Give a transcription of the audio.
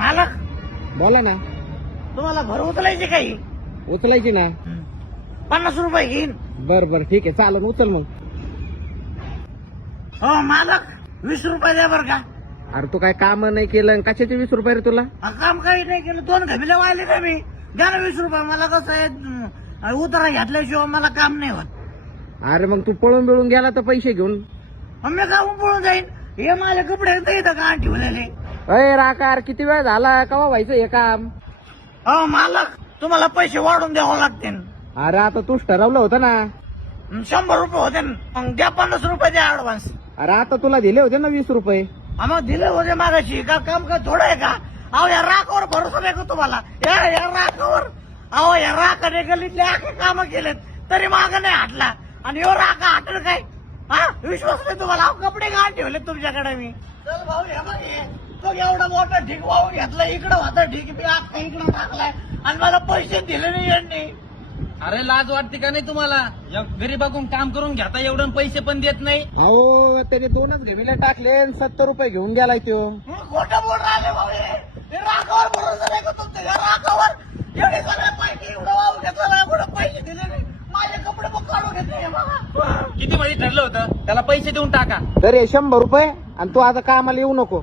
मालक बोला ना. तुम्हाला भर उचलायची काही उचलायची ना. 50 रुपये घेईन. बर बर ठीक आहे चालेल उचल मग. हो मालक 20 रुपये द्या बरं का. अरे तू काय काम नाही केलं कशाचे 20 रुपये रे तुला. काम काही नाही केलं 2 घबिले वाहिले ना मी. द्या ना 20 रुपये. मला कसं आहे उतारा घेतल्याशिवाय मला काम नाही होत. अरे मग तू पळून बिळून गेला तर पैसे घेऊन. मी काम पळून जाईन. हे माझे कपडे इथं का ठेवलेले. अय राकार किती वेळ झाला कवा व्हायचं हे काम. हो मालक तुम्हाला पैसे वाढून द्यावं लागतील. अरे आता तूच ठरवलं होतं ना. 100 रुपये होते ना. मग द्या 50 रुपये द्या ऍडव्हान्स. अरे आता तुला दिले होते ना 20 रुपये. मग दिले होते मागाशी. का काम का थोडं आहे का. अहो या राखावर भरोसा नाही का तुम्हाला. या राखावर. अहो या राखाने गल्लीतले आखे कामं केलेत तरी माग नाही हटला. आणि यो राखा हटल काय. हा विश्वास नाही तुम्हाला. अहो कपडे घाण ठेवले तुमच्याकडे मी. चल भाऊ हे बघ हे. तो एवढा मोठा ढीक वाहून घेतला. इकडं होता ढीक मी आता इकडं टाकलाय आणि मला पैसे दिले नाही यांनी. अरे लाज वाटते का नाही तुम्हाला. गरीबाकडून काम करून घेता एवढं पैसे पण देत नाही. अहो त्याने 2च घमिले टाकले 70 रुपये घेऊन गेलाय तो. खोटं बोल राहिले भाऊ हे. हे राखावर भरोसा नाही का तुमच्या. या राखावर एवढे सगळे पैसे एवढं वाहून घेतला ना. एवढं पैसे दिले नाही. माझे कपडे मग काढून घेतले बघा. किती मध्ये ठरलं होतं त्याला पैसे देऊन टाका. तर हे 100 रुपये आणि तू आता कामाला येऊ नको.